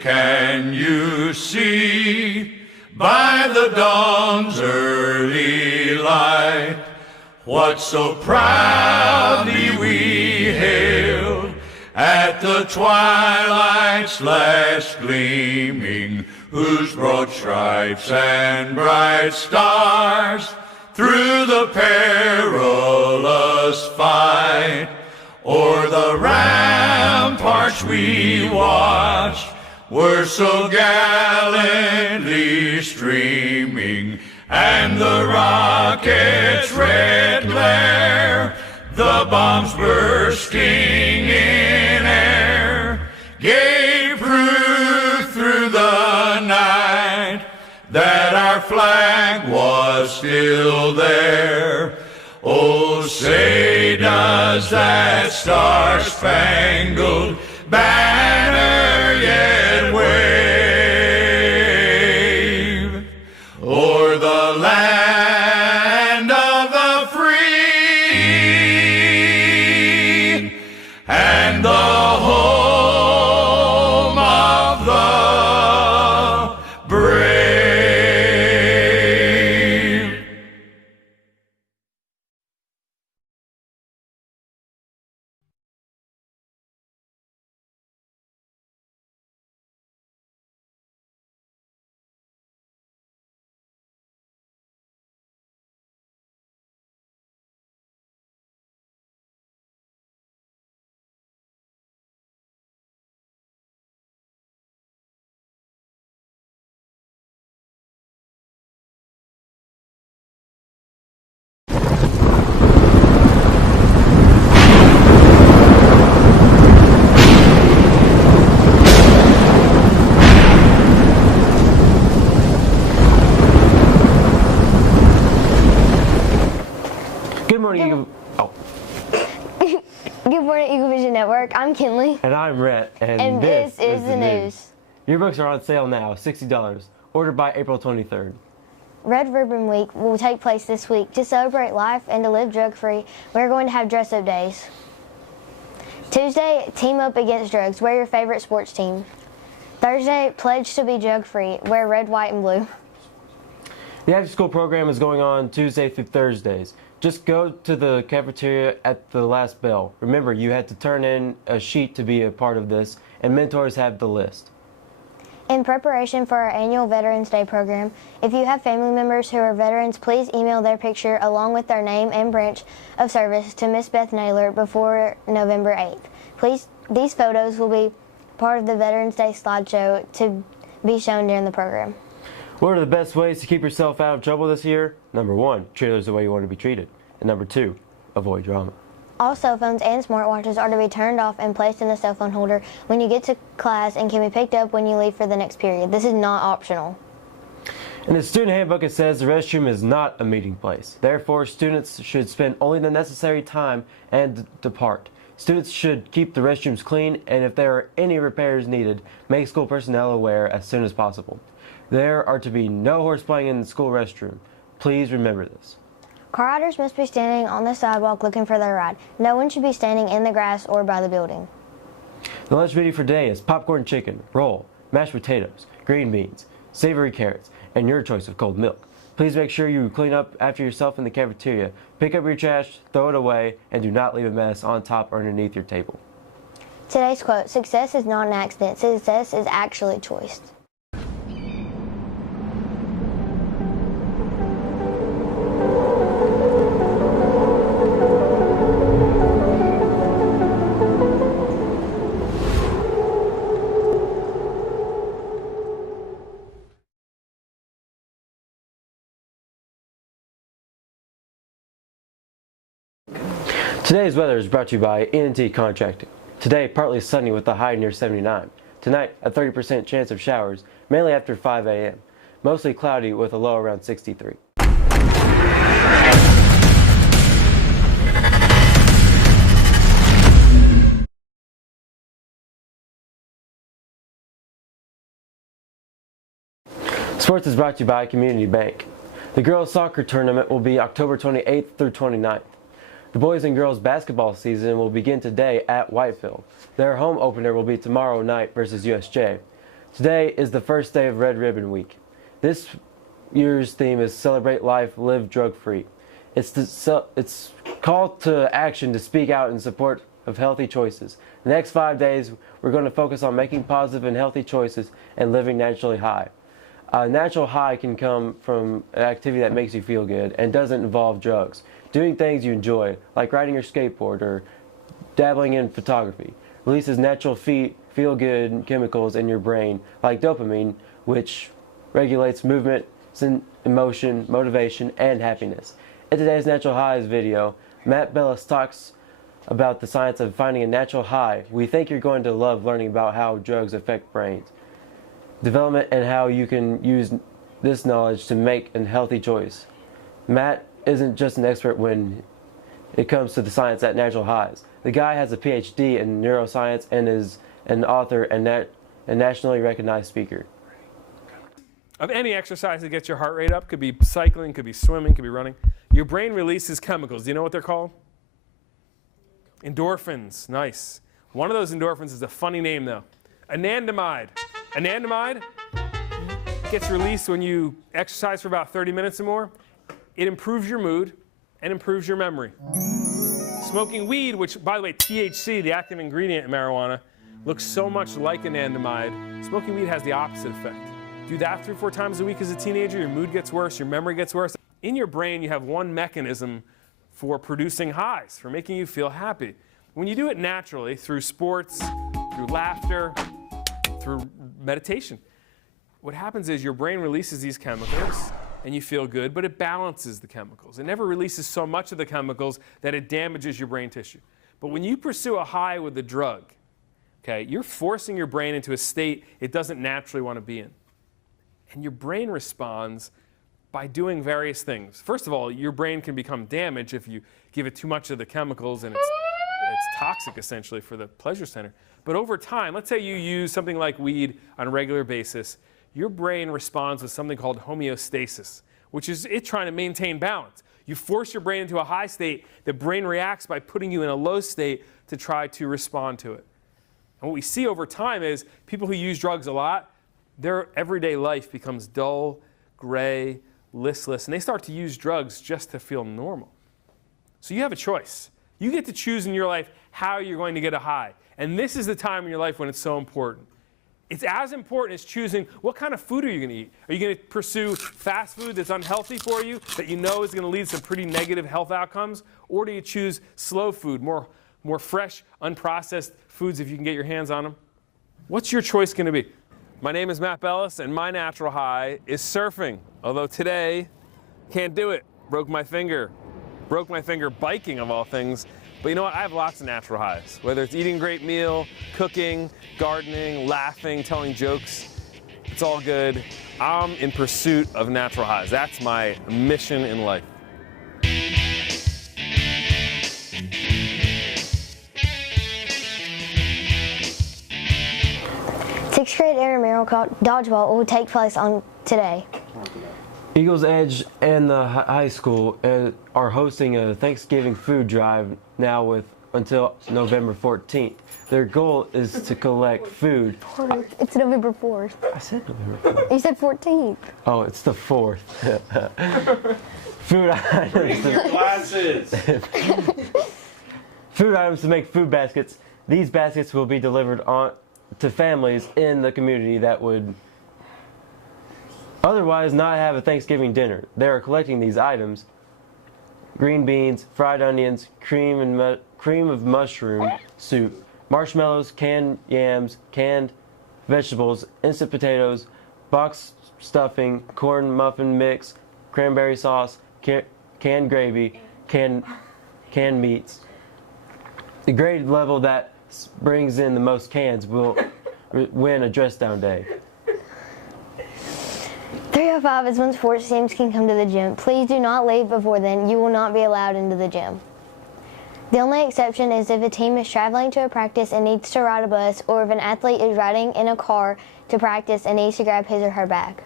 can you see by the dawn's early light what so proudly we hailed at the twilight's last gleaming, whose broad stripes and bright stars through the perilous fight o'er the ramparts we watched were so gallantly streaming, and the rocket's red glare, the bombs bursting in air, gave proof through the night that our flag was still there. Oh, say does that star-spangled banner yet wave o'er the land of the free and the home of the brave? Good morning, Good morning, Eagle Vision Network. I'm Kinley. And I'm Rhett. And this is the news. Your books are on sale now, $60. Ordered by April 23rd. Red Ribbon Week will take place this week. To celebrate life and to live drug-free, we're going to have dress-up days. Tuesday, team up against drugs. Wear your favorite sports team. Thursday, pledge to be drug-free. Wear red, white, and blue. The after-school program is going on Tuesday through Thursdays. Just go to the cafeteria at the last bell. Remember, you had to turn in a sheet to be a part of this, and mentors have the list. In preparation for our annual Veterans Day program, if you have family members who are veterans, please email their picture along with their name and branch of service to Miss Beth Naylor before November 8th. Please, these photos will be part of the Veterans Day slideshow to be shown during the program. What are the best ways to keep yourself out of trouble this year? Number 1, treat others the way you want to be treated. And number 2, avoid drama. All cell phones and smartwatches are to be turned off and placed in the cell phone holder when you get to class and can be picked up when you leave for the next period. This is not optional. In the student handbook, it says the restroom is not a meeting place. Therefore, students should spend only the necessary time and depart. Students should keep the restrooms clean, and if there are any repairs needed, make school personnel aware as soon as possible. There are to be no horseplaying in the school restroom. Please remember this. Car riders must be standing on the sidewalk looking for their ride. No one should be standing in the grass or by the building. The lunch menu for today is popcorn chicken, roll, mashed potatoes, green beans, savory carrots, and your choice of cold milk. Please make sure you clean up after yourself in the cafeteria. Pick up your trash, throw it away, and do not leave a mess on top or underneath your table. Today's quote: success is not an accident. Success is actually a choice. Today's weather is brought to you by E&T Contracting. Today, partly sunny with a high near 79. Tonight, a 30% chance of showers, mainly after 5 a.m. Mostly cloudy with a low around 63. Sports is brought to you by Community Bank. The girls' soccer tournament will be October 28th through 29th. The boys and girls basketball season will begin today at Whitefield. Their home opener will be tomorrow night versus USJ. Today is the first day of Red Ribbon Week. This year's theme is Celebrate Life, Live Drug-Free. It's call to action to speak out in support of healthy choices. The next 5 days, we're going to focus on making positive and healthy choices and living naturally high. A natural high can come from an activity that makes you feel good and doesn't involve drugs. Doing things you enjoy, like riding your skateboard or dabbling in photography, releases natural feel-good chemicals in your brain, like dopamine, which regulates movement, emotion, motivation, and happiness. In today's Natural Highs video, Matt Bellis talks about the science of finding a natural high. We think you're going to love learning about how drugs affect brains development and how you can use this knowledge to make a healthy choice. Matt isn't just an expert when it comes to the science at natural highs. The guy has a PhD in neuroscience and is an author and a nationally recognized speaker. Of any exercise that gets your heart rate up, could be cycling, could be swimming, could be running, your brain releases chemicals. Do you know what they're called? Endorphins. Nice. One of those endorphins is a funny name, though. Anandamide. Anandamide gets released when you exercise for about 30 minutes or more. It improves your mood and improves your memory. Smoking weed, which, by the way, THC, the active ingredient in marijuana, looks so much like anandamide. Smoking weed has the opposite effect. Do that 3 or 4 times a week as a teenager, your mood gets worse, your memory gets worse. In your brain, you have one mechanism for producing highs, for making you feel happy. When you do it naturally, through sports, through laughter, through meditation, what happens is your brain releases these chemicals and you feel good, but it balances the chemicals. It never releases so much of the chemicals that it damages your brain tissue. But when you pursue a high with a drug, okay, you're forcing your brain into a state it doesn't naturally want to be in. And your brain responds by doing various things. First of all, your brain can become damaged if you give it too much of the chemicals, and it's toxic essentially for the pleasure center. But over time, let's say you use something like weed on a regular basis, your brain responds with something called homeostasis, which is it trying to maintain balance. You force your brain into a high state, the brain reacts by putting you in a low state to try to respond to it. And what we see over time is people who use drugs a lot, their everyday life becomes dull, gray, listless, and they start to use drugs just to feel normal. So you have a choice. You get to choose in your life how you're going to get a high. And this is the time in your life when it's so important. It's as important as choosing what kind of food are you going to eat. Are you going to pursue fast food that's unhealthy for you, that you know is going to lead to some pretty negative health outcomes? Or do you choose slow food, more fresh, unprocessed foods if you can get your hands on them? What's your choice going to be? My name is Matt Bellis, and my natural high is surfing. Although today, can't do it. Broke my finger biking of all things. But you know what? I have lots of natural highs. Whether it's eating a great meal, cooking, gardening, laughing, telling jokes, it's all good. I'm in pursuit of natural highs. That's my mission in life. Sixth grade intramural dodgeball will take place on today. Eagles Edge and the high school are hosting a Thanksgiving food drive now until November 14th. Their goal is to collect food. It's November 4th. I said November 4th. You said 14th. Oh, it's the 4th. Food items. Bring your glasses. Food items to make food baskets. These baskets will be delivered to families in the community that would otherwise not have a Thanksgiving dinner. They are collecting these items: green beans, fried onions, cream of mushroom soup, marshmallows, canned yams, canned vegetables, instant potatoes, box stuffing, corn muffin mix, cranberry sauce, canned gravy, canned meats. The grade level that brings in the most cans will win a dress down day. 3:05 is when sports teams can come to the gym. Please do not leave before then. You will not be allowed into the gym. The only exception is if a team is traveling to a practice and needs to ride a bus, or if an athlete is riding in a car to practice and needs to grab his or her bag.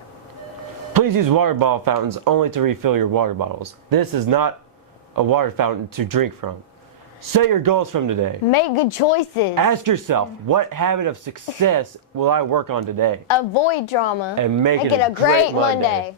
Please use water bottle fountains only to refill your water bottles. This is not a water fountain to drink from. Set your goals from today. Make good choices. Ask yourself, what habit of success will I work on today? Avoid drama. And make it a great Monday.